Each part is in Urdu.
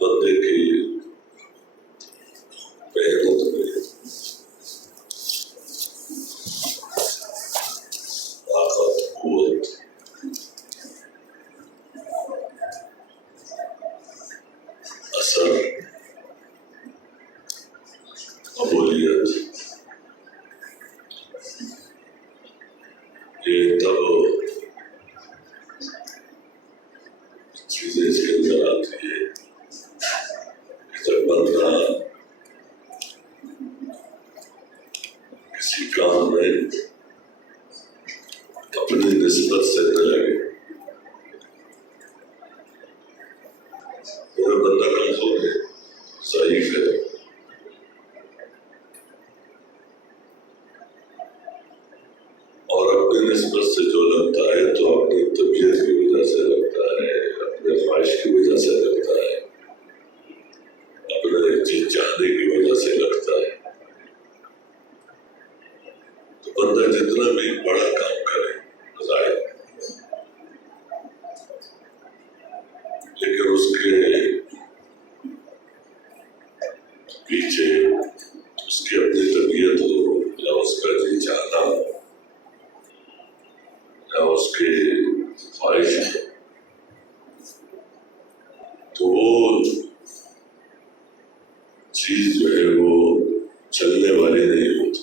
بندے کی محنت میں طاقت، قوت، اثر، قبولیت، یہ تب چیزیں اس کے اندر آتی ہے جب بندہ کسی کام میں اپنی نسبت سے نہ لگے. میرا بندہ کمزور ہے، ضعیف ہے، اور اپنی نسبت سے جو لگتا ہے تو اپنی طبیعت کی وجہ سے لگتا ہے، اپنے خواہش کی وجہ سے لگتا ہے، اپنے جی چاہنے کی وجہ سے لگتا ہے. تو بندہ جتنا بھی بڑا کام کرے ظاہر، لیکن اس کے پیچھے اس کی اپنی طبیعت ہو یا اس کا جی چاہنا ہو یا اس کی خواہش ہو، تو وہ چیز جو ہے وہ چلنے والی نہیں ہوتی.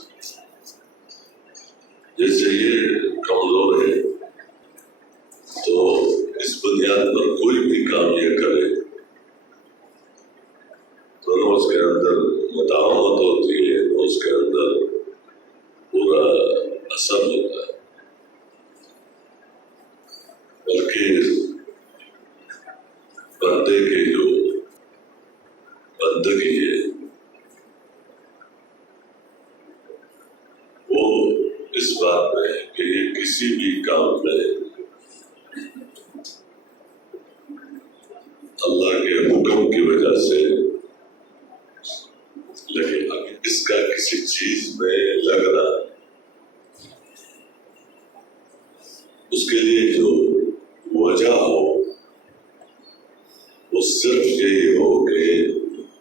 جیسے یہ کمزور ہے تو اس بنیاد پر کوئی بھی کام یہ کرے تو نہ اس کے اندر مداومت ہوتی ہے، نہ اس کے اندر پورا اثر ہوتا ہے، بلکہ بندے کی جو بندگی ہے وہ اس بات میں ہے کہ یہ کسی بھی کام میں اللہ کے حکم کی وجہ سے لگے. اب اس کا کسی چیز میں لگنا، اس کے لیے جو وجہ ہو وہ صرف یہی ہو کہ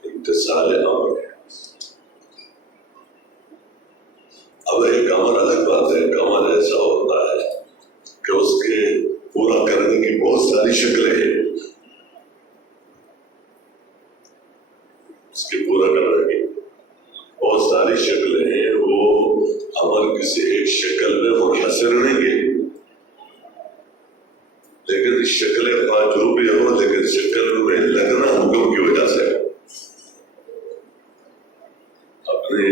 امتثال امر ہے. اب ایک امر الگ بات ہے، ایک امر ایسا ہوتا ہے کہ اس کے پورا کرنے کی بہت ساری شکلیں ہیں، اس کے پورا کرنے کی بہت ساری شکلیں ہیں. وہ امر کسی ایک شکل میں منحصر نہیں ہے، لیکن شکلیں جو بھی ہو، لیکن شکل میں لگنا حکم کی وجہ سے اپنی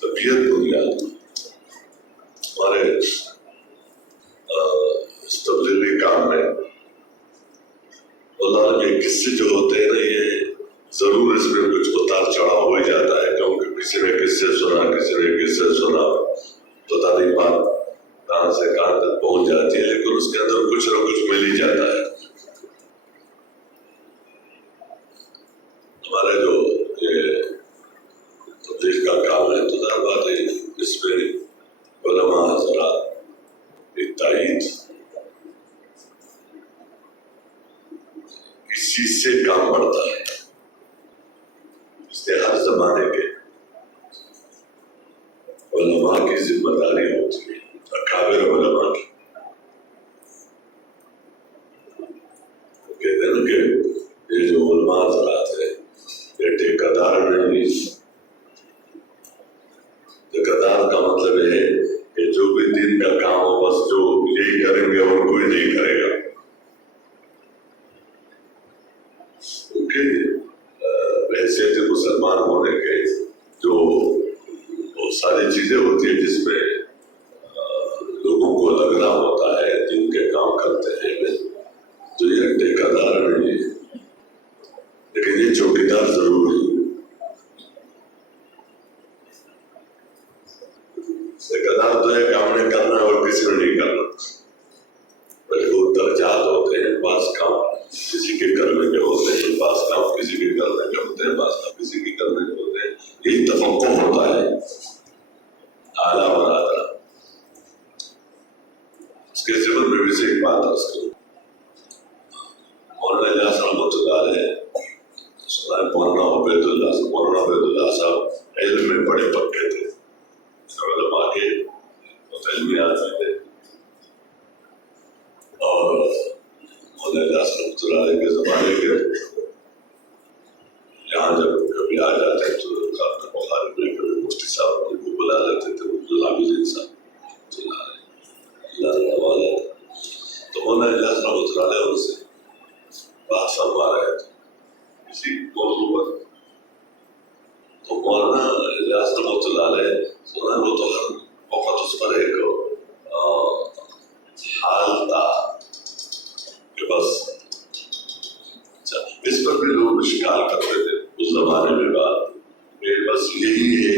طبیعت بنیاد ہمارے اس تبلیغی کام میں اللہ کے قصے جو ہوتے ہیں نا، یہ ضرور اس میں کچھ اتار چڑھاؤ ہو ہی جاتا ہے، کیونکہ کسی نے قصے سنا، کسی نے قصے سنا، پتہ نہیں بات کہاں سے کہاں تک پہنچ جاتی ہے، لیکن اس کے اندر کچھ نہ کچھ مل ہی جاتا ہے. ہمارا جو یہ تبلیغ کا کام ہے تو ظاہر بات ہے اس میں علماء حضرات کی تائید اس چیز سے کام بڑھتا ہے. اس لیے ہر زمانے کے علماء کی ذمہ داری ہوتی ہے، اکابر علماء کی. کہتے ہیں نا کہ یہ جو علماء حضرات ہیں یہ ٹھیکیدار نہیں. ٹھیکیدار کا مطلب یہ ہے کہ جو بھی دین کا کام ہو بس جو یہی کریں گے اور کوئی نہیں کرے گا. کیونکہ حیثیت مسلمان ہونے کے جو بہت ساری چیزیں ہوتی ہیں جس میں لوگوں کو لگنا ہوتا ہے، جن کے کام کرتے ہیں، تو یہ ٹھیکیدار نہیں ہے، لیکن یہ چوکیدار ضرور ہے. ٹھیکیدار تو ہے کہ ہم نے کرنا ہے اور کسی نے نہیں کرنا، بلکہ وہ درجات ہوتے ہیں. بعض کام کسی کے کرنے کے ہوتے ہیں، بعض کام کسی کے کرنے کے ہوتے ہیں، بعض کام کسی کے کرنے کے ہوتے ہیں. یہی تفقع ہوتا ہے اعلیٰ اور ادنا. اس کے ضمن میں بھی سے ایک بات عرض کروں. مولانا الیاس رحمۃ اللہ علیہ مولانا عبید اللہ صاحب علم میں بڑے پکے تھے، علماء کے علمیات میں تھے، اور مولانا الیاس رحمۃ اللہ علیہ کے زمانے کے یہاں جب کبھی آ جاتے ہیں تو بخاری میں کبھی مفتی صاحب کو بلا لیتے تھے، عبدالعزیز صاحب اللہ والا. تو مولانا الیاس رحمۃ اللہ علیہ ان سے بات فرما رہے تھے کسی موضوع پر. تو مولانا الیاس رحمۃ اللہ علیہ وہ تو ہر وقت اس پر ایک حال تھا کہ بس اس پر بھی لوگ اشکال کرتے تھے اس زمانے میں بات کہ بس یہی ہے،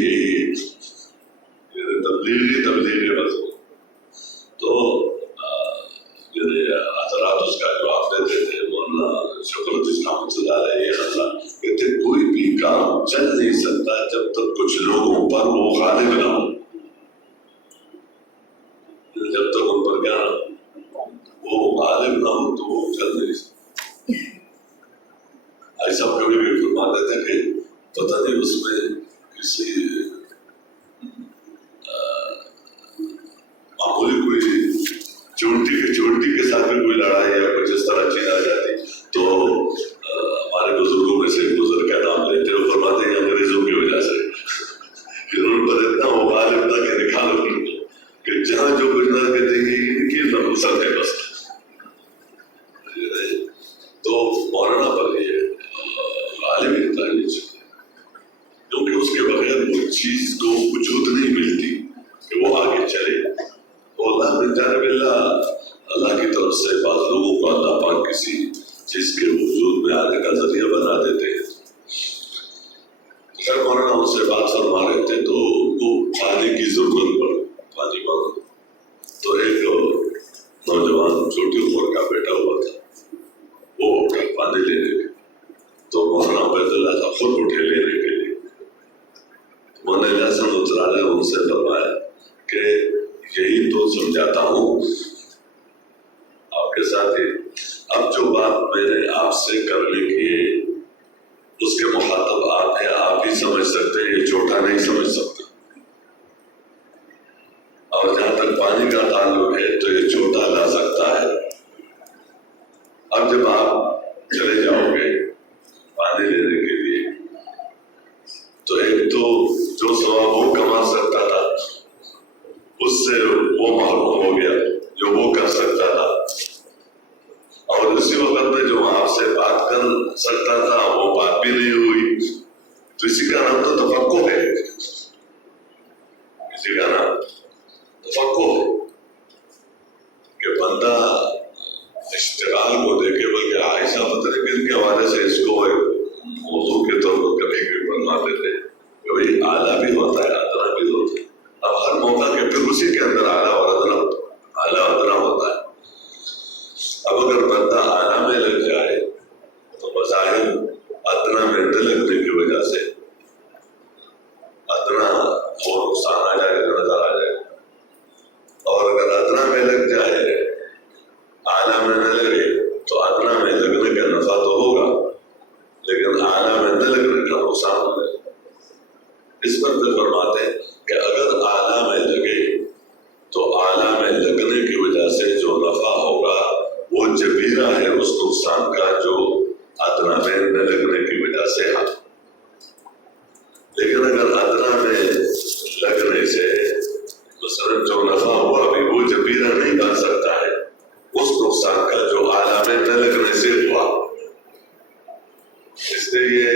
یہی تبلیغ ہے بس. تو حضرات اس کا جواب دیتے تھے. مولانا شکر الدین رحمۃ اللہ علیہ کہتے کوئی بھی کام چل نہیں سکتا جب تک کچھ لوگوں پر وہ غالب نہ ہو، جب تک ان پر کیا وہ غالب نہ ہو تو وہ چل نہیں سکتا. ایسا کبھی بھی فرماتے تھے کہ پتہ نہیں اس میں کسی معمولی کوئی چونٹی کے ساتھ بھی کوئی لڑائی یا کچھ اس طرح چیز آ جاتی تو ہمارے بزرگوں میں سے ایک بزرگ کا نام لیتے ہیں، وہ فرماتے ہیں انگریزوں کی وجہ سے پھر ان پر اتنا وہ غالب تھا کہ نکالو کہ جہاں جو کچھ نہ کہتے ہیں ان کی نفوست ہے بس. تو مولانا پر یہ غالب ہوتا ہے کیونکہ اس کے بغیر وہ چیز کو وجود نہیں ملتی کہ وہ آگے چلے. اللہ من جانب اللہ کی طرف سے بعض لوگوں کو اللہ پاک کسی چیز کے وجود میں آنے کا ذریعہ بنا دیتے ہیں. اگر مولانا ان سے بات فرما رہے تھے تو ان کو پانی کی ضرورت پڑ پانی مانگو. تو ایک نوجوان چھوٹی عمر کا بیٹا ہوا تھا، وہ اٹھا پانی لینے کے. تو مولانا عبید اللہ صاحب خود اٹھے لینے کے لیے. مولانا الیاس رحمۃ اللہ علیہ ان سے فرمایا کہ یہی تو سمجھاتا ہوں آپ کے ساتھ ہی. اب جو بات میں نے آپ سے کرنے کی اس کے مخاطب آپ ہیں، آپ ہی سمجھ سکتے ہیں، یہ چھوٹا نہیں سمجھ سکتا. اور جہاں تک پانی کا تعلق ہے تو یہ چھوٹا لا سکتا ہے. اب جب آپ چلے جاؤ گے پانی لینے کے لیے تو ایک تو جو ثواب وہ کما سکتا تھا اس سے وہ محروم ہو گیا جو وہ کر سکتا تھا، اور اسی وقت میں جو آپ سے بات کر سکتا تھا وہ بات بھی نہیں ہوئی. تو اسی کا نام تو تفقہ ہے، اسی کا نام تفقہ ہے کہ بندہ اشتغال کو دیکھے. بلکہ عائشہ پتہ نہیں کن کے حوالے سے اس کو موضوع کے طور پر کبھی بھی فرماتے تھے کہ بھائی اعلیٰ بھی ہوتا ہے ادنا بھی ہوتا ہے. اب ہر موقع کے پھر اسی کے اندر اعلیٰ اور ادنا ہوتا ہے. اب اگر بندہ اعلیٰ میں لگ جائے تو بظاہر ادنا میں نہ لگنے کی وجہ سے ادنا اور نقصان آ جائے گا، نظر آ جائے گا. اور اگر ادنا میں لگ جائے اعلیٰ میں نہ لگے تو ادنا میں لگنے کا نفع تو ہوگا لیکن اعلیٰ میں نہ لگنے کا نقصان ہو جائے گا. اس پر پھر فرماتے ہیں کہ اگر اعلیٰ میں لگے تو اعلیٰ میں لگنے کی وجہ سے جو نفع ہوگا وہ جبیرہ ہے اس نقصان کا جو ادنا میں نہ لگنے کی وجہ سے ہے. لیکن اگر ادنا میں لگنے سے مثلا جو نفع ہوا بھی وہ جبیرہ نہیں بن سکتا ہے اس نقصان کا جو اعلیٰ میں نہ لگنے سے ہوا. اس لیے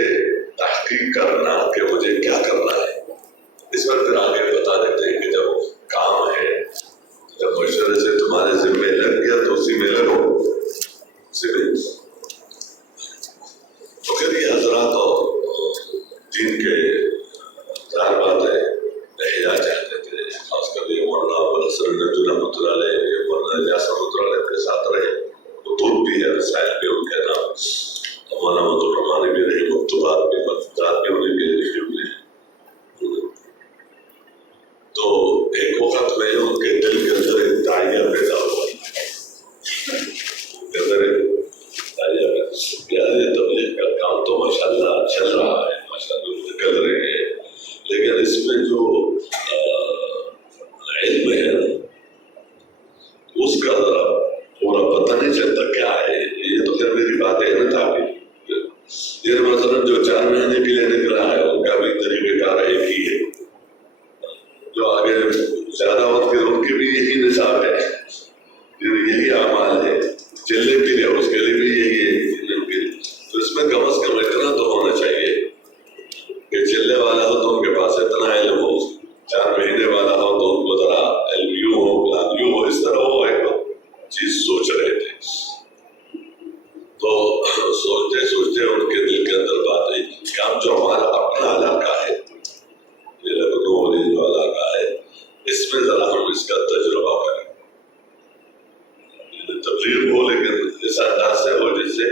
تحقیق کرنا کہ مجھے کیا کرنا ہے. اس پر پھر آگے بتا دیتے ہیں کہ جب کام ہے جب مشورے سے تمہارے ذمہ لگ گیا تو اسی میں لگو. اسی میں تو پھر یہ حضرات اور علم ہے نا اس کا ذرا پورا پتہ نہیں چلتا کیا ہے. یہ تو خیر میری بات ہے نا تھا یہ مثلا جو 4 مہینے کے لیے نکلا ہے ان کا بھی طریقہ کار ایک ہی ہے. جو آگے زیادہ وقت کے ان کے بھی یہی نصاب ہے یہی اعمال ہے. چلنے کے لیے اس کے لیے بھی یہی ہے. تو اس میں کم از کم اتنا تو ہونا چاہیے کہ چلنے والا ہو تو ان کے پاس اتنا علم ہو, 4 مہینے والا ہو تو ان کو ذرا علم یوں ہو پلان یوں ہو, اس طرح وہ ایک چیز سوچ رہے تھے. تو سوچتے سوچتے ان کے دل کے اندر بات آئی کہ اب جو ہمارا اپنا علاقہ ہے یہ لکھنؤ جو علاقہ ہے اس میں ذرا ہم اس کا تجربہ کریں. تبلیغ ہو لیکن اس انداز سے ہو جس سے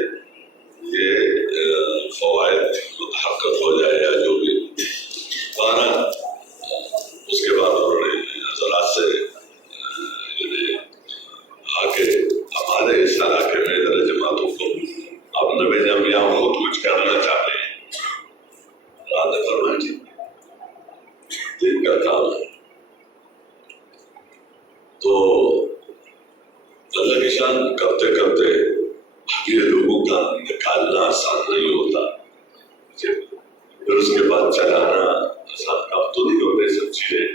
یہ فوائد متحقق ہو جائے یا جو بھی. اس کے بعد انہوں نے حضرات سے آ کے ہمارے اس علاقے میں ادھر جماعتوں کو اپنے بھیجا میاں خود کچھ کرنا چاہتے ہیں. رات نے فرمایا جی دن کا کام ہے. تو اللہ کی شان کرتے کرتے یہ لوگوں کا نکالنا آسان نہیں ہوتا. پھر اس کے بعد چلانا آسان کام تو نہیں ہوتے سب چیزیں.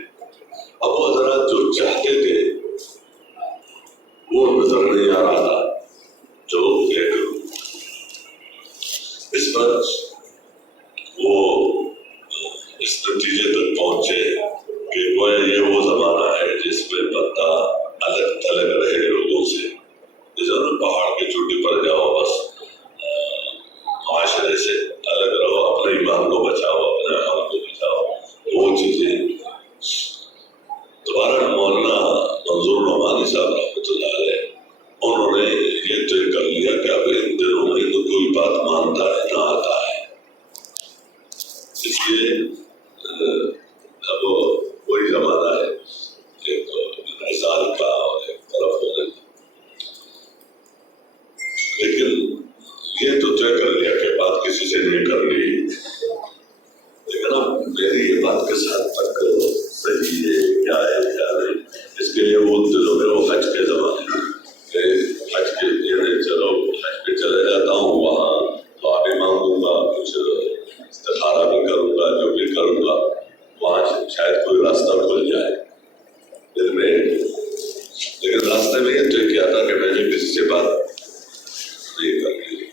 اب وہ حضرات جو چاہتے تھے وہ نظر نہیں آ رہا تھا. جو ایک اس پر وہ اس نتیجے تک پہنچے کہ گویا یہ وہ زمانہ ہے جس میں بندہ الگ تھلگ رہے لوگوں سے. جیسے پہاڑ کی چوٹی پر جاؤ بس معاشرے سے الگ رہو, اپنے ایمان کو بچاؤ, اپنے عمل کو بچاؤ, وہ چیزیں. دوبارہ مولانا منظور نعمانی صاحب رحمۃ اللہ علیہ انہوں نے یہ طے کر لیا کہ اب ان دنوں میں تو کوئی بات مانتا ہے نہ آتا ہے. اس لیے اب وہی زمانہ ہے ایک انحصار کا اور ایک طرف ہونے کا. لیکن یہ تو طے کر لیا کہ بات کسی سے نہیں کرنی. لیکن اب میری یہ بات کس حد تک صحیح ہے کیا ہے کیا نہیں, اس کے لیے وہ دلوں میں وہ حج کے زمانے حج کے چلو حج پہ چلے جاتا ہوں, وہاں دعا بھی مانگوں گا, کچھ استخارہ بھی کروں گا, جو بھی کروں گا وہاں شاید کوئی راستہ کھل جائے دل میں. لیکن راستے میں یہ طے کیا تھا کہ میں نے کسی سے بات نہیں کرنی.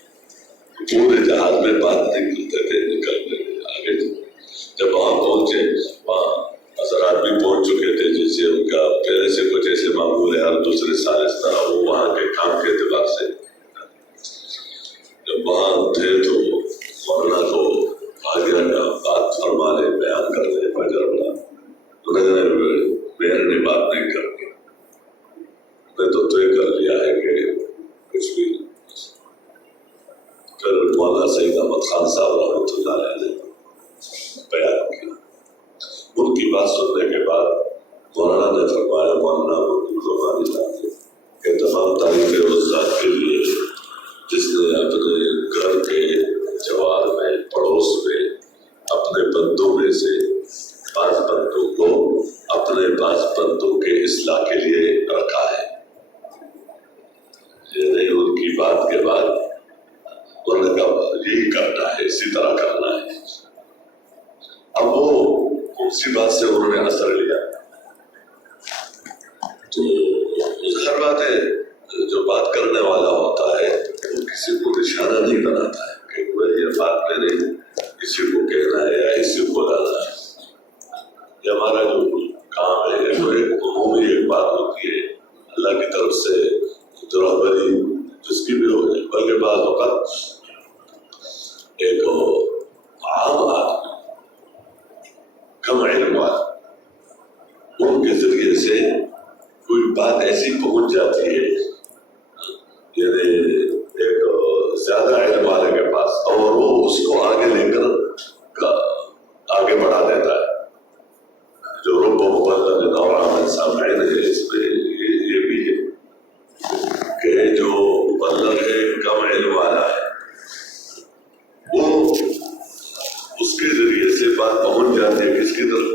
پورے جہاز میں بات نہیں کرتے تھے, نکل گئے آگے. جب وہاں پہنچے وہاں حضرات بھی پہنچ چکے تھے جیسے ان کا پہلے سے کچھ ایسے معمول ہے ہر دوسرے سال اس طرح وہ وہاں کے کام کے اعتبار سے. جب وہاں تھے تو مولانا کو آگے کا بات فرما لے, بیان کر لے, فجر بلا. میں نے بات نہیں کرنی, میں تو طے کر لیا ہے کہ کچھ بھی. پھر مولانا سعید احمد خان صاحب رحمۃ اللہ علیہ نے بیان کیا. ان کی بات سننے کے بعد مولانا نے فرمایا مولانا نعمانی صاحب کہ تمام تعریفیں اس ذات کے لیے جس نے اپنے گھر کے جوار میں پڑوس میں اپنے بندوں میں سے 5 بندوں کو اپنے 5 بندوں کے اصلاح کے لیے رکھا ہے. یہ نہیں ان کی بات کے بعد انہوں نے کہا یہی کرنا ہے, اسی طرح کرنا ہے. اب وہ اسی بات سے انہوں نے اثر لیا. تو ہر بات ہے جو بات کرنے والا ہوتا ہے وہ کسی کو نشانہ نہیں بناتا ہے کہ یہ بات میں نے کسی کو کہنا ہے یا کسی کو لانا ہے. یہ ہمارا جو کام ہے جو ایک عمومی ایک بات ہوتی ہے اللہ کی طرف سے جو رہبری جس کی بھی ہو جائے. بلکہ بعض اوقات ایک عام آدمی کم علم والا ان کے ذریعے سے کوئی بات ایسی پہنچ جاتی ہے یعنی ایک زیادہ علم والے کے پاس اور وہ اس کو آگے لے کر آگے بڑھا دیتا ہے. جو رب و مبلغ اور عامل سامعین ہے اس میں یہ بھی ہے کہ جو مبلغ ہے کم علم والا ہے وہ اس کے ذریعے سے بات پہنچ جاتی ہے کس کی طرف,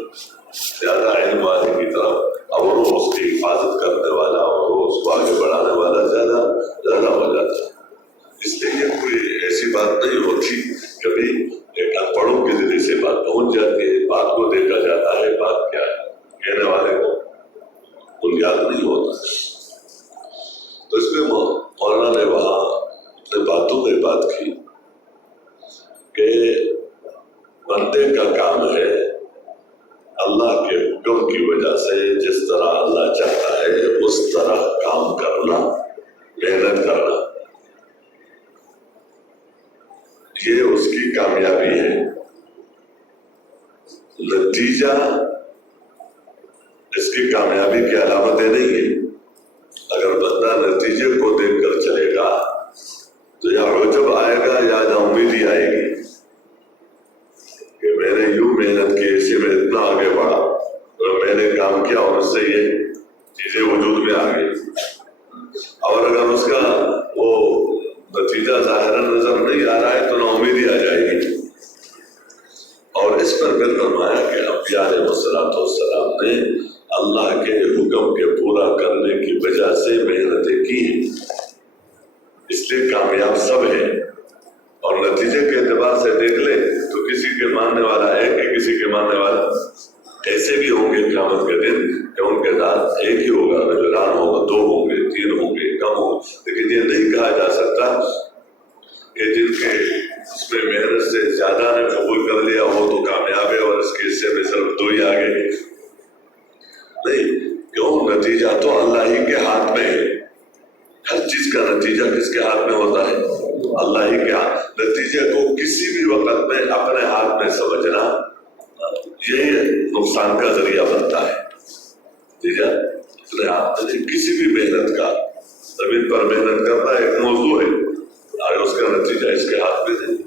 زیادہ علم والے کی طرف, اور وہ آگے بڑھانے والا زیادہ ہو جاتا ہے۔ اس لیے یہ کوئی ایسی بات نہیں ہوتی، کبھی ایک انپڑھوں کے ذریعے سے بات پہنچ جاتی ہے، بات کو دیکھا جاتا ہے بات کیا ہے، کہنے والے کو بنیاد نہیں ہوتا۔ تو اس میں مولانا نے وہاں اپنے باتوں میں بات کی کہ بندے کا کام ہے اللہ کے حکم کی وجہ سے جس طرح اللہ چاہتا ہے اس طرح کام کرنا، محنت کرنا، یہ اس کی کامیابی ہے۔ نتیجہ اس کی کامیابی کی علامتیں نہیں ہے۔ اگر بندہ نتیجے کو دیکھ کر چلے گا تو یا عجب آئے گا یا ناامیدی آئے گی کہ میں نے یوں محنت کی، اسی میں اتنا آگے بڑھا اور میں نے کام کیا اور اس سے یہ چیزیں وجود میں آ گئی۔ اور اگر اس کا وہ نتیجہ ظاہراً نظر نہیں آ رہا ہے تو ناامیدی آ جائے گی۔ اور اس پر پھر فرمایا کہ انبیاء علیہ السلام نے اللہ کے حکم کے پورا کرنے کی وجہ سے محنتیں کی ہیں، اس لیے کامیاب سب ہیں۔ اور نتیجے کے اعتبار سے دیکھ لیں تو کسی کے ماننے والا ایک ہے، کسی کے ماننے والا ایسے بھی ہوں گے قیامت کے دن کہ ان کے ساتھ ایک ہی ہوگا، رجلان ہوگا، 2 ہوں گے، 3 ہوں گے، کم ہوں گے، لیکن یہ نہیں کہا جا سکتا کہ جن کے اس میں محنت سے زیادہ نے قبول کر لیا وہ تو کامیاب ہے اور اس کے حصے میں صرف 2 ہی آگے۔ نہیں، کیوں؟ نتیجہ تو اللہ ہی کے ہاتھ میں ہے۔ ہر چیز کا نتیجہ کس کے ہاتھ میں ہوتا ہے؟ اللہ ہی کے ہاتھ۔ نتیجے کو کسی بھی وقت میں اپنے ہاتھ میں سمجھنا یہی نقصان کا ذریعہ بنتا ہے۔ نتیجہ اپنے ہاتھ میں نہیں، کسی بھی محنت کا، زمین پر محنت کرنا ایک موضوع ہے، آگے اس کا نتیجہ اس کے ہاتھ میں نہیں۔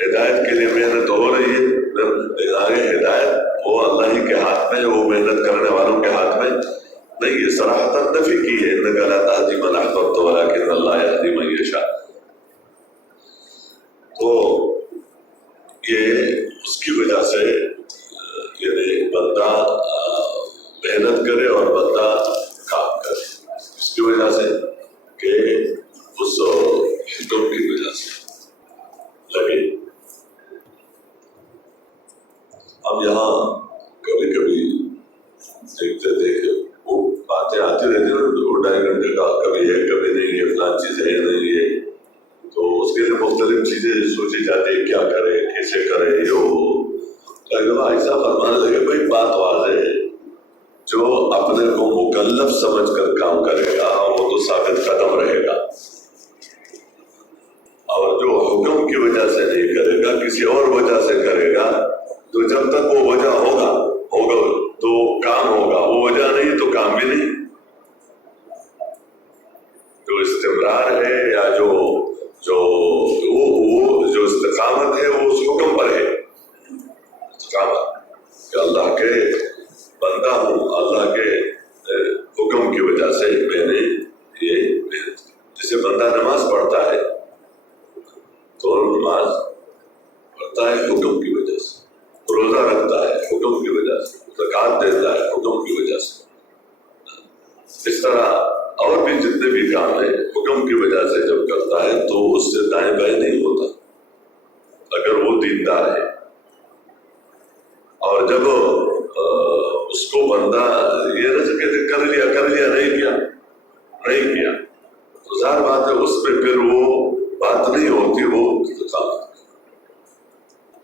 ہدایت کے لیے محنت ہو رہی ہے لیکن آگے ہدایت وہ اللہ ہی کے ہاتھ میں ہے، وہ محنت کرنے والوں کے ہاتھ میں نہیں۔ یہ صراحتاً نفی کی ہے، اِنَّكَ لَا تَهْدِي مَنْ أَحْبَبْتَ وَلَكِنَّ اللَّهَ يَهْدِي مَن يَشَاءُ۔ تو یہ اس کی وجہ سے یعنی بندہ محنت کرے اور بندہ کام کرے، اس کی وجہ سے کہ اس حکم کی وجہ سے لگے۔ اب یہاں کبھی کبھی دیکھتے تھے کہ وہ باتیں آتی رہتی ہیں 2-2.5 گھنٹے کا، کبھی ہے کبھی نہیں ہے، فلان چیز ہے نہیں ہے، تو اس کے لیے مختلف چیزیں سوچی جاتی ہے، کیا کرے، کیسے کرے، ایسا فرمانے لگے بھائی بات واضح ہے، جو اپنے کو مکلف سمجھ کر کام کرے گا وہ تو ثابت قدم رہے گا، اور جو حکم کی وجہ سے نہیں کرے گا، کسی اور وجہ سے کرے گا، تو جب تک وہ وجہ ہوگا تو کام ہوگا، وہ وجہ نہیں تو کام بھی نہیں۔ جو استمرار ہے یا جو استقامت ہے وہ اس حکم پر ہے، استقامت کہ اللہ کے بندہ ہوں، اللہ کے حکم کی وجہ سے میں نے یہ جسے بندہ نماز پڑھتا ہے تو نماز پڑھتا ہے حکم کی وجہ سے، روزہ رکھتا ہے حکم کی وجہ سے، زکوٰۃ دیتا ہے حکم کی وجہ سے، اس طرح اور بھی جتنے بھی کام ہیں حکم کی وجہ سے جب کرتا ہے تو اس سے دائیں بائیں نہیں ہوتا اگر وہ دیندار ہے۔ اور جب اس کو بندہ یہ نہ کہتے کر لیا نہیں کیا تو ظاہر بات ہے اس پہ پھر وہ بات نہیں ہوتی، وہ استقامت۔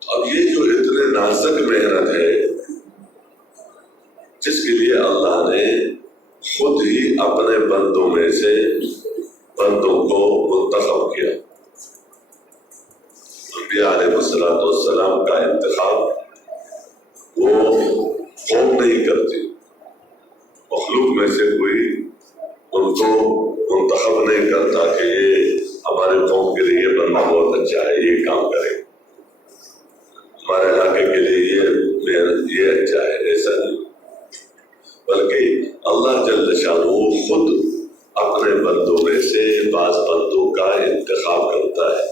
اب یہ جو اتنے نازک محنت ہے جس کے لیے اللہ نے خود ہی اپنے بندوں میں سے بندوں کو منتخب کیا۔ انبیاء علیہ السلام کا انتخاب وہ قوم نہیں کرتی، مخلوق میں سے کوئی ان کو منتخب نہیں کرتا کہ یہ ہمارے قوم کے لیے یہ بندہ بہت اچھا ہے، یہ کام کرے، ہمارے علاقے کے لیے یہ اچھا ہے، ایسا نہیں، بلکہ اللہ جل شانہ خود اپنے بندوں میں سے بعض بندوں کا انتخاب کرتا ہے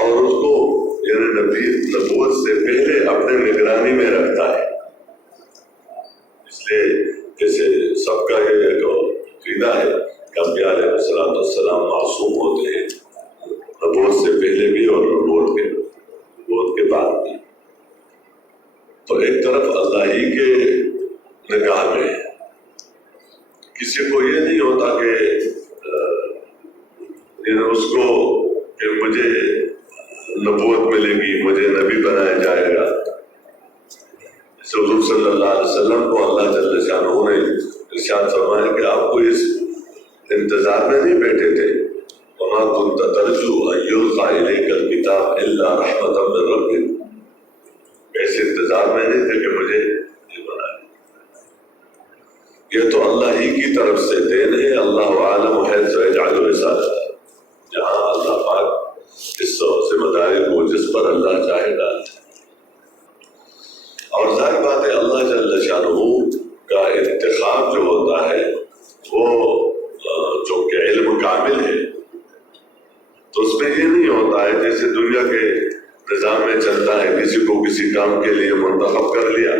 اور اس کو یعنی نبوت سے پہلے اپنے نگرانی میں رکھتا ہے۔ اس لیے جیسے سب کا یہ ایک عقیدہ ہے کہ انبیاء علیہ السلام معصوم ہوتے ہیں، نبوت سے پہلے بھی اور نبوت کے بعد بھی. تو ایک طرف اللہ ہی کے نگاہ میں کسی کو یہ نہیں ہوتا کہ اس کو کہ مجھے نبوت ملے گی، مجھے نبی بنایا جائے گا. حضور صلی اللہ علیہ وسلم کو اللہ جل شانہ نے ارشاد فرمایا کہ آپ کو اس انتظار میں نہیں بیٹھے تھے، وَمَا كُنْتَ تَرْجُو أَن يُلْقَىٰ إِلَيْكَ الْكِتَابُ إِلَّا رَحْمَةً مِّن رَّبِّكَ. ایسے انتظار میں نہیں تھے کہ مجھے یہ بنائے. یہ تو اللہ ہی کی طرف سے دین ہے. اللہ عالم حیث یجعل رسالتہ، جہاں اللہ پاک اس ذمہ داری کو جس پر اللہ چاہے ڈالتے. اور ظاہر بات ہے اللہ جل شانہ کا انتخاب جو ہوتا ہے وہ چونکہ علم کامل ہے تو اس میں یہ نہیں ہوتا ہے جیسے دنیا کے نظام میں چلتا ہے، کسی کو کسی کام کے لیے منتخب کر لیا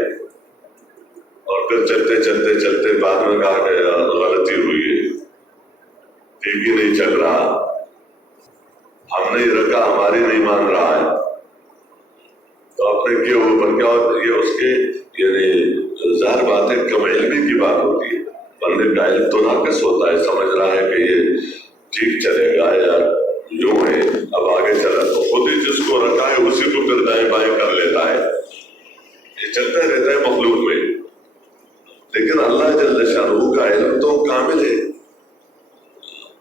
اور پھر چلتے چلتے چلتے بعد میں کہا کہ غلطی ہوئی ہے، ٹھیک ہی نہیں چل رہا، ہم نہیں رکھا، ہماری نہیں مان رہا ہے. تو اپنے کے اوپر کیا ہوتا ہے، یہ اس کے یعنی ظاہر بات ہے کم علمی کی بات ہوتی ہے. بندے کا علم تو ناقص ہوتا ہے، سمجھ رہا ہے کہ یہ ٹھیک چلے گا یا یوں ہے، اب آگے چلا تو خود ہی جس کو رکھا ہے اسی کو پھر دائیں بائیں کر لیتا ہے. یہ چلتا رہتا ہے مخلوق میں. لیکن اللہ جل شانہ کا علم تو کامل ہے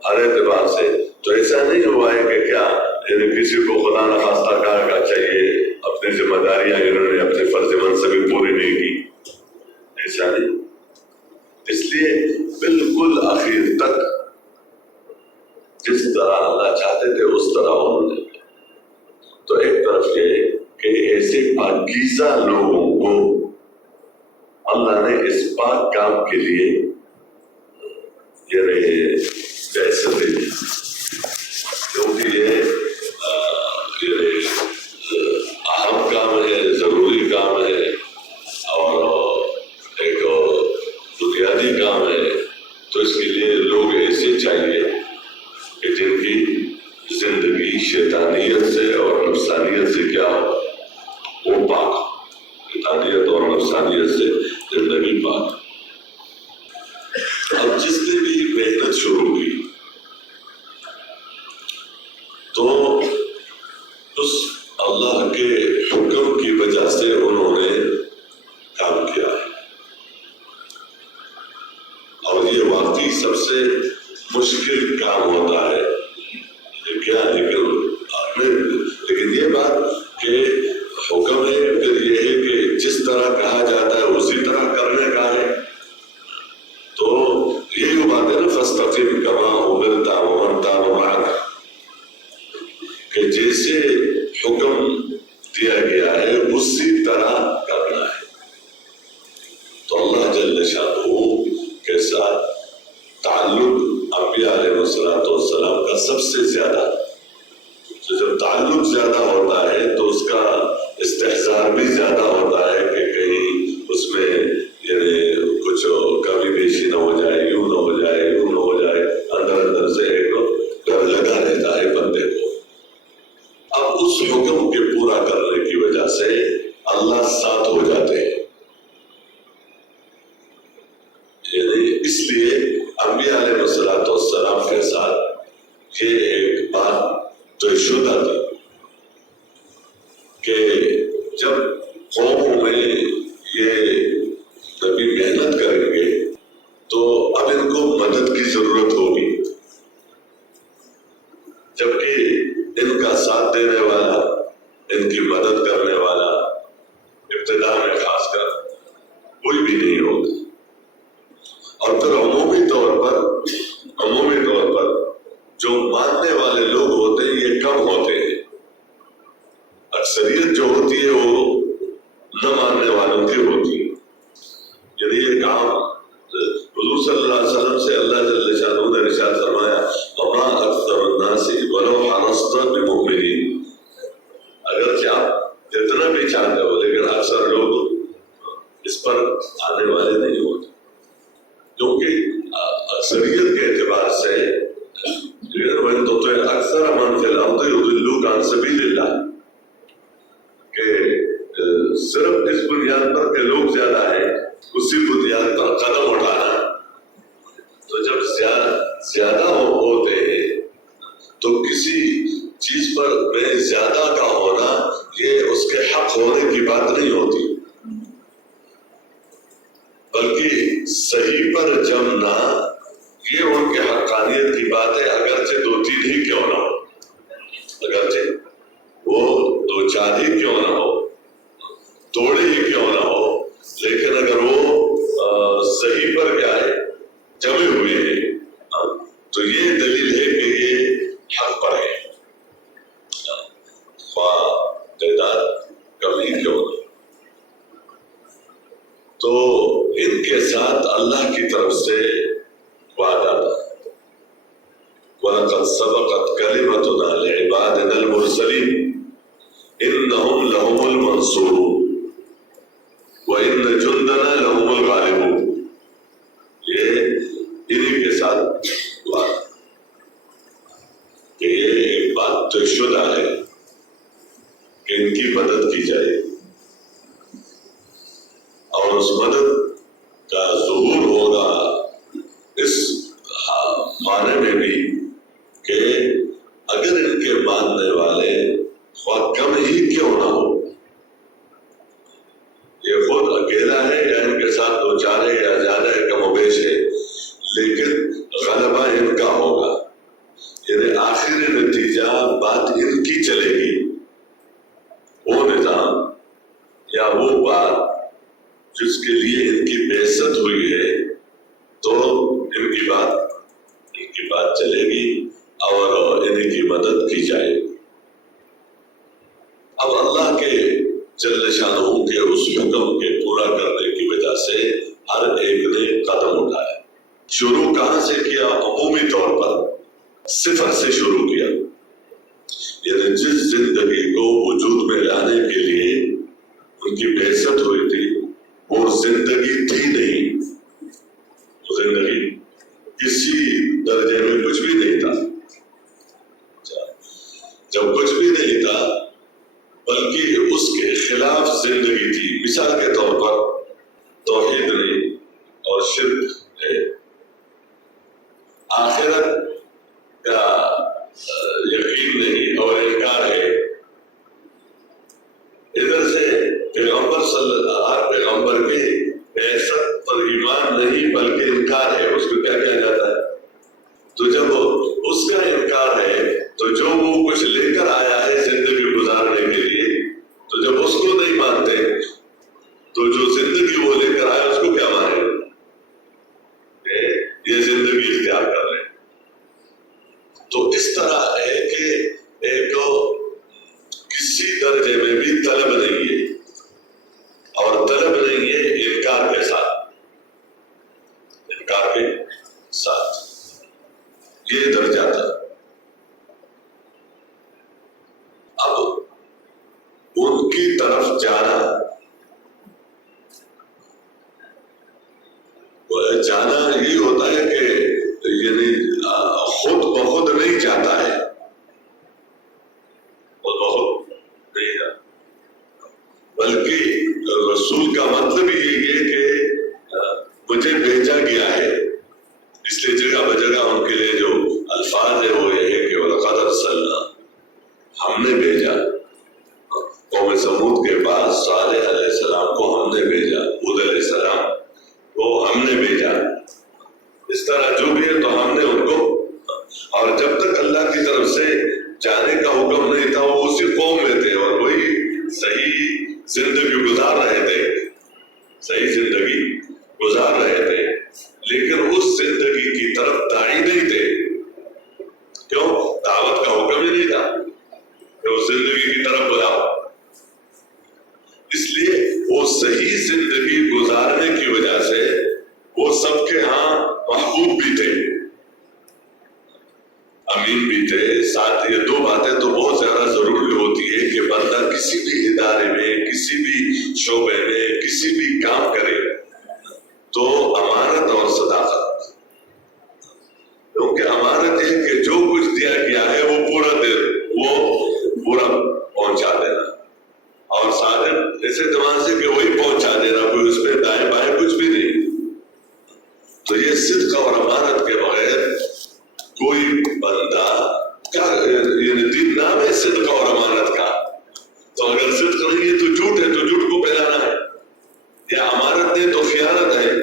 ہر اعتبار سے. تو ایسا نہیں ہوا ہے کہ کیا یعنی کسی کو خدا نخواستہ کہا کہ چاہیے اپنی ذمہ داریاں انہوں نے اپنے فرض منصبی پوری نہیں کی، ایسا نہیں. اس لیے بالکل آخر تک جس طرح اللہ چاہتے تھے اس طرح انہوں نے. تو ایک طرف یہ کہ ایسے پاکیزہ لوگوں کو اللہ نے اس پاک کام کے لیے یہ جیسے دے دی، کیونکہ یہ اہم کام ہے، ضروری کام ہے اور ایک بنیادی کام ہے. تو اس کے لیے لوگ ایسے چاہیے کہ جن کی زندگی شیطانیت سے اور نفسانیت سے کیا ہو، وہ پاک، شیطانیت اور نفسانیت سے زندگی پاک. اب جس نے بھی محنت شروع کی تو اس اللہ کے حکم کی وجہ سے انہوں نے کام کیا ہے. اور یہ واقعی سب سے مشکل کام ہوتا ہے. کیا لیکن یہ بات کہ حکم ہے، پھر یہ ہے کہ جس طرح کہا جاتا ہے اسی طرح کرنے کا ہے. تو یہی بات ہے نا، فاستقم کما امرت ومن تاب معک، کہ جیسے حکم دیا گیا ہے اسی طرح کرنا ہے. تو اللہ جل شانہ کے ساتھ تعلق انبیاء علیہ السلام کا سب سے زیادہ، جب تعلق زیادہ ہوتا ہے تو اس کا استحضار بھی زیادہ ہوتا ہے کہ کہیں اس میں یعنی کچھ کمی بیشی نہ ہو جائے، یوں نہ ہو جائے، یوں نہ ہو جائے. اندر اندر سے ایک ڈر لگا رہتا ہے بندے کو. اب اس حکم کے پورا کرنے کی وجہ سے اللہ ساتھ ہو جاتے ہیں. یعنی اس لیے انبیاء علیہ السلام کے ساتھ یہ ایک بات طے شدہ تھی کہ جب قوموں میں یہ نبی محنت کریں گے تو اب ان کو مدد کی ضرورت ہوگی، جبکہ ان کا ساتھ دینے والا، ان کی مدد کرنے والا ابتدا میں خاص کر کوئی بھی نہیں ہوگا. اور پھر عمومی طور پر جو ماننے والے لوگ ہوتے ہیں یہ کم ہوتے ہیں. اکثریت جو ہوتی ہے وہ نہ ماننے والوں کی ہوتی ہے. یعنی یہ کام حضور صلی اللہ علیہ وسلم سے اللہ جل شانہ نے ارشاد فرمایا وما اکثر الناس ولو حرصت بمؤمنین. اگرچہ آپ جتنا بھی چاہتے ہو لیکن اکثر لوگ اس پر آنے والے نہیں ہوتے. اکثریت کے اعتبار سے وَإِن تُطِعْ أَكْثَرَ مَنْ فِي الْأَرْضِ يُضِلُّوكَ عَنْ سَبِيلِ اللَّهِ کہ صرف اس بنیاد پر کہ لوگ زیادہ ہیں اسی بنیاد پر قدم اٹھانا، تو جب زیادہ ہوتے ہیں تو کسی چیز پر میں زیادہ کا ہونا یہ اس کے حق ہونے کی بات نہیں ہوتی، بلکہ صحیح پر جمنا یہ ان کے حقانیت کی بات ہے، اگرچہ دو تین ہی کیوں نہ ہو، اگرچہ وہ دو چار ہی کیوں نہ ہو، توڑے ہی کیوں نہ ہو، لیکن اگر وہ صحیح پر کیا ہے جمے ہوئے ہیں تو یہ دلیل ہے کہ یہ حق پر ہے، خواہ تعداد کمی کیوں نہ۔ تو ان کے ساتھ اللہ کی طرف سے وعدہ تھا، وَلَقَدْ سَبَقَتْ كَلِمَتُنَا لِعِبَادِنَا الْمُرْسَلِينَ إِنَّهُمْ لَهُمُ الْمَنْصُورُونَ وَإِنَّ جُنْدَنَا لَهُمُ الْغَالِبُونَ، یہ انہی کے ساتھ وعدہ کہ یہ ایک بات طے شدہ ہے کہ ان کی مدد کی جائے، اور اس مدد کا ظہور ہوگا اس معنی میں بھی کہ اگر ان کے ماننے والے خواہ کم ہی کیوں نہ ہو، یہ خود اکیلا ہے یا ان کے ساتھ دو چار ہے یا زیادہ ہے، کم و بیش ہے، لیکن غلبہ ان کا ہوگا، یعنی آخری نتیجہ بات ان کی چلے گی، وہ نظام یا وہ بات جس کے لیے ان کی بعثت ہوئی ہے، تو ان کی بات چلے گی اور ان کی مدد کی جائے گی۔ اب اللہ کے جل شانہ کے اس حکم کے پورا کرنے کی وجہ سے ہر ایک نے قدم اٹھایا۔ شروع کہاں سے کیا؟ عمومی طور پر صفر سے شروع کیا، یعنی جس زندگی کو وجود میں لانے کے لیے ان کی بعثت ہوئی تھی وہ زندگی تھی نہیں، زندگی کسی درجے میں کچھ بھی نہیں تھا، جب کچھ بھی نہیں تھا بلکہ اس کے خلاف زندگی تھی۔ مثال کے طور پر توحید نہیں اور شرک ہے، آخرت کا یقین نہیں اور انکار ہے، ادھر سے پیغمبر کے بعثت پر ایمان نہیں بلکہ انکار ہے، اس کو کیا کہا جاتا ہے؟ تو جب اس کا انکار ہے تو جو وہ کچھ لے کر آیا ہے زندگی گزارنے کے لیے، تو جب اس کو نہیں مانتے تو جو زندگی وہ لے کر آیا اس کو کیا مانے؟ یہ زندگی اختیار کر رہے ہیں۔ تو اس طرح ہے کہ ایک کسی درجے میں بھی طلب نہیں ہے، اور طلب نہیں ہے انکار کے ساتھ، انکار کے ساتھ یہ درجہ تھا۔ اب ان کی طرف جانا یہ ہوتا ہے کہ یعنی خود بخود نہیں جاتا ہے، خود بخود نہیں جاتا، بلکہ رسول کا مطلب یہی ہے کہ مجھے بھیجا گیا ہے، اس لیے جگہ بجگہ ان کے لیے جو الفاظ ہے وہ یہ ہے کہ وَلَقَدْ أَرْسَلْنَا، ہم نے بھیجا، قوم سمود کے پاس صالح علیہ السلام کو ہم نے بھیجا، ہود علیہ السلام کو ہم نے بھیجا، اس طرح جو بھی ہے تو ہم نے ان کو، اور جب تک اللہ کی طرف سے جانے کا حکم نہیں تھا وہ اسی قوم میں تھے اور وہی صحیح زندگی گزار رہے تھے، صحیح زندگی گزار رہے تھے، لیکن اس زندگی کی طرف داعی نہیں تھے، کیوں؟ دعوت کا حکم ہی نہیں تھا کہ اس زندگی کی طرف بلاؤ، اس لیے وہ صحیح زندگی گزارنے کی وجہ سے وہ سب کے ہاں محبوب بھی تھے، امین بھی تھے۔ ساتھ یہ دو باتیں تو بہت زیادہ ضروری ہوتی ہے کہ بندہ کسی بھی ادارے میں، کسی بھی شعبے میں، کسی بھی کام کرے تو امانت اور صداقت، تو یہ صدق اور امانت کے بغیر کوئی بندہ کیا، یعنی دین نام ہے صدق اور امانت کا، تو اگر صدق نہیں ہے تو جھوٹ ہے، تو جھوٹ کو پھیلانا ہے، یا امانت نہیں تو خیانت ہے،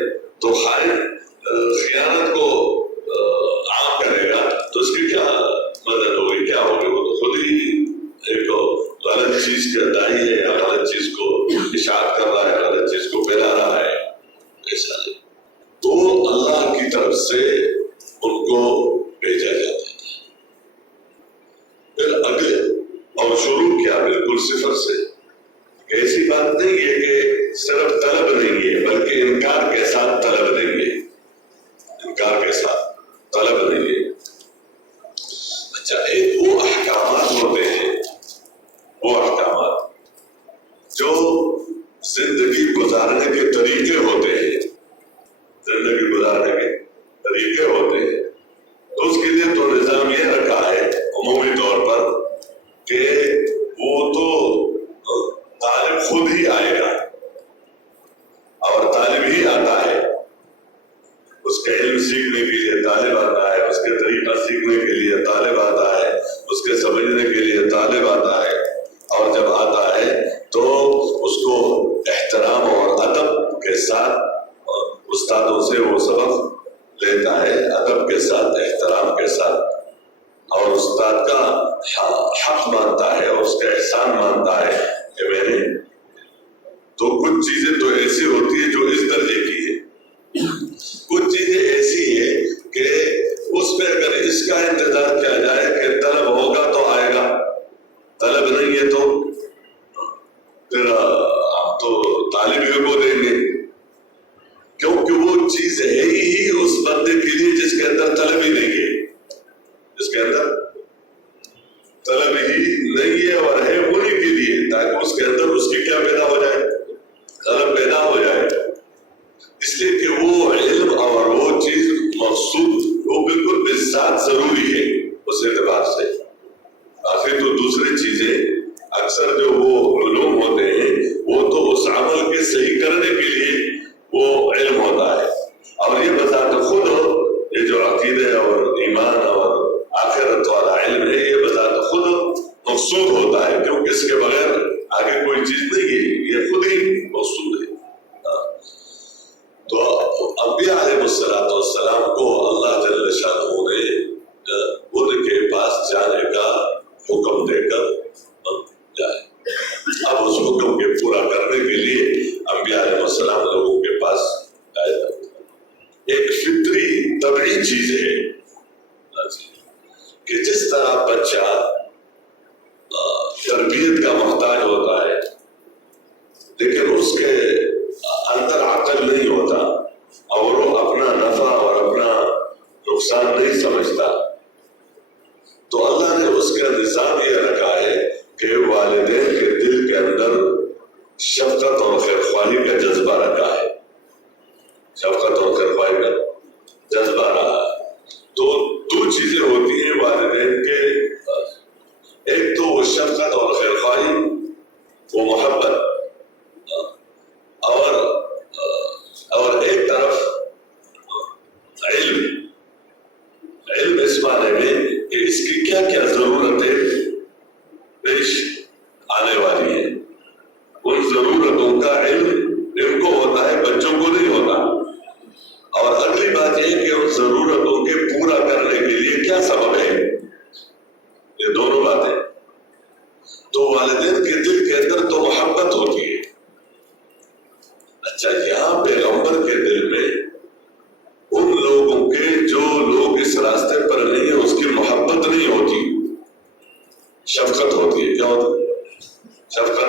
تو خائن خیانت کو عام کرے گا تو اس کی کیا مدد ہوگی، کیا ہوگی؟ وہ تو خود ہی ایک غلط چیز کا دائی ہے، یا غلط چیز کو اشاعت کر رہا ہے، غلط چیز کو پھیلا رہا ہے، ایسا نہیں۔ تو اللہ کی طرف سے ان کو بھیجا جاتا ہے۔ پھر اگلے اور شروع کیا بالکل صفر سے، ایسی بات نہیں ہے کہ صرف طلب نہیں ہے، بلکہ انکار کے ساتھ طلب نہیں ہے، انکار کے ساتھ طلب نہیں ہے۔ اچھا، ایک وہ احکامات ہوتے ہیں، وہ احکامات جو زندگی گزارنے کے طریقے ہوتے ہیں، زندگی گزارنے کے طریقے ہوتے ہیں، تو اس کے لیے تو نظام یہ رکھا ہے عمومی طور پر کہ وہ تو طالب خود ہی آئے گا، اور طالب ہی آتا ہے، اس کا علم سیکھنے کے لیے طالب آتا ہے، اس کے طریقہ سیکھنے کے لیے طالب آتا ہے، اس کے سمجھنے کے لیے طالب آتا ہے، اور جب آتا ہے تو اس کو احترام اور ادب کے ساتھ استادوں سے وہ سبق لیتا ہے، ادب کے ساتھ، احترام کے ساتھ، اور استاد کا حق مانتا ہے اور اس کا احسان مانتا ہے کہ میں نے تو کچھ چیزیں تو ایسی ہوتی ہیں جو اس درجے کی ہے، کچھ چیزیں ایسی ہے کہ اس پہ اگر اس کا انتظار کیا جائے کہ طلب ہوگا تو آئے گا، طلب نہیں ہے تو پھر ہم تو طالب کو دیں گے، کیونکہ وہ چیز ہے ہی اس بندے کے لیے جس کے اندر طلب ہی نہیں ہے، جس کے اندر طلب ہی نہیں ہے، اور ہے انہیں کے لیے تاکہ اس کے اندر اس کی کیا پیدا ہو جائے، طلب پیدا ہو جائے، اس لیے کہ وہ علم اور وہ چیز مقصود وہ بالکل بالذات ضروری ہے اس اعتبار سے۔ آخر تو دوسری چیزیں اکثر جو وہ علوم ہوتے ہیں وہ تو اس عمل کے صحیح کرنے کے لیے وہ علم ہوتا ہے، اور یہ بذات خود یہ جو عقیدے اور ایمان اور آخرت والا علم ہے یہ بذات خود مقصود ہوتا ہے، کیونکہ اس کے بغیر آگے کوئی چیز نہیں ہے، یہ خود ہی مقصود ہے۔ تو انبیاء علیہ السلام کو اللہ جل شانہ نے ان کے پاس جانے کا حکم دے کر جائے، اب اس حکم کے پورا کرنے کے لیے انبیاء علیہ السلام لوگوں کے پاس آئے۔ ایک فطری طبعی چیز ہے کہ جس طرح بچہ تربیت کا محتاج ہوتا ہے لیکن اس کے اندر عقل نہیں ہوتا اور وہ اپنا نفع اور اپنا نقصان نہیں سمجھتا، تو اللہ نے اس کا نظام یہ رکھا ہے کہ والدین کے دل کے اندر شفقت اور خیرخواہی کا جذبہ رکھا ہے، شفقت اور خیرخواہی کا جذبہ رہا ہے۔ تو دو چیزیں ہوتی ہیں والدین کے، ایک تو وہ شفقت اور خیرخواہی، وہ محبت، اور ایک طرف علم، علم اس معنی میں کہ اس کی کیا کیا ضرورتیں پیش آنے والی ہیں، ان ضرورتوں کا علم ان کو ہوتا ہے، بچوں کو نہیں ہوتا، اور اگلی بات یہ کہ ان ضرورتوں کے پورا کرنے کے لیے کیا سبب ہے، یہ دونوں باتیں۔ تو والدین کے دل کے اندر تو محبت ہوتی ہے، اچھا یہاں پیغمبر کے دل میں ان لوگوں کے جو لوگ اس راستے پر نہیں ہیں اس کی محبت نہیں ہوتی، شفقت ہوتی ہے۔ کیا ہوتی ہے؟ شفقت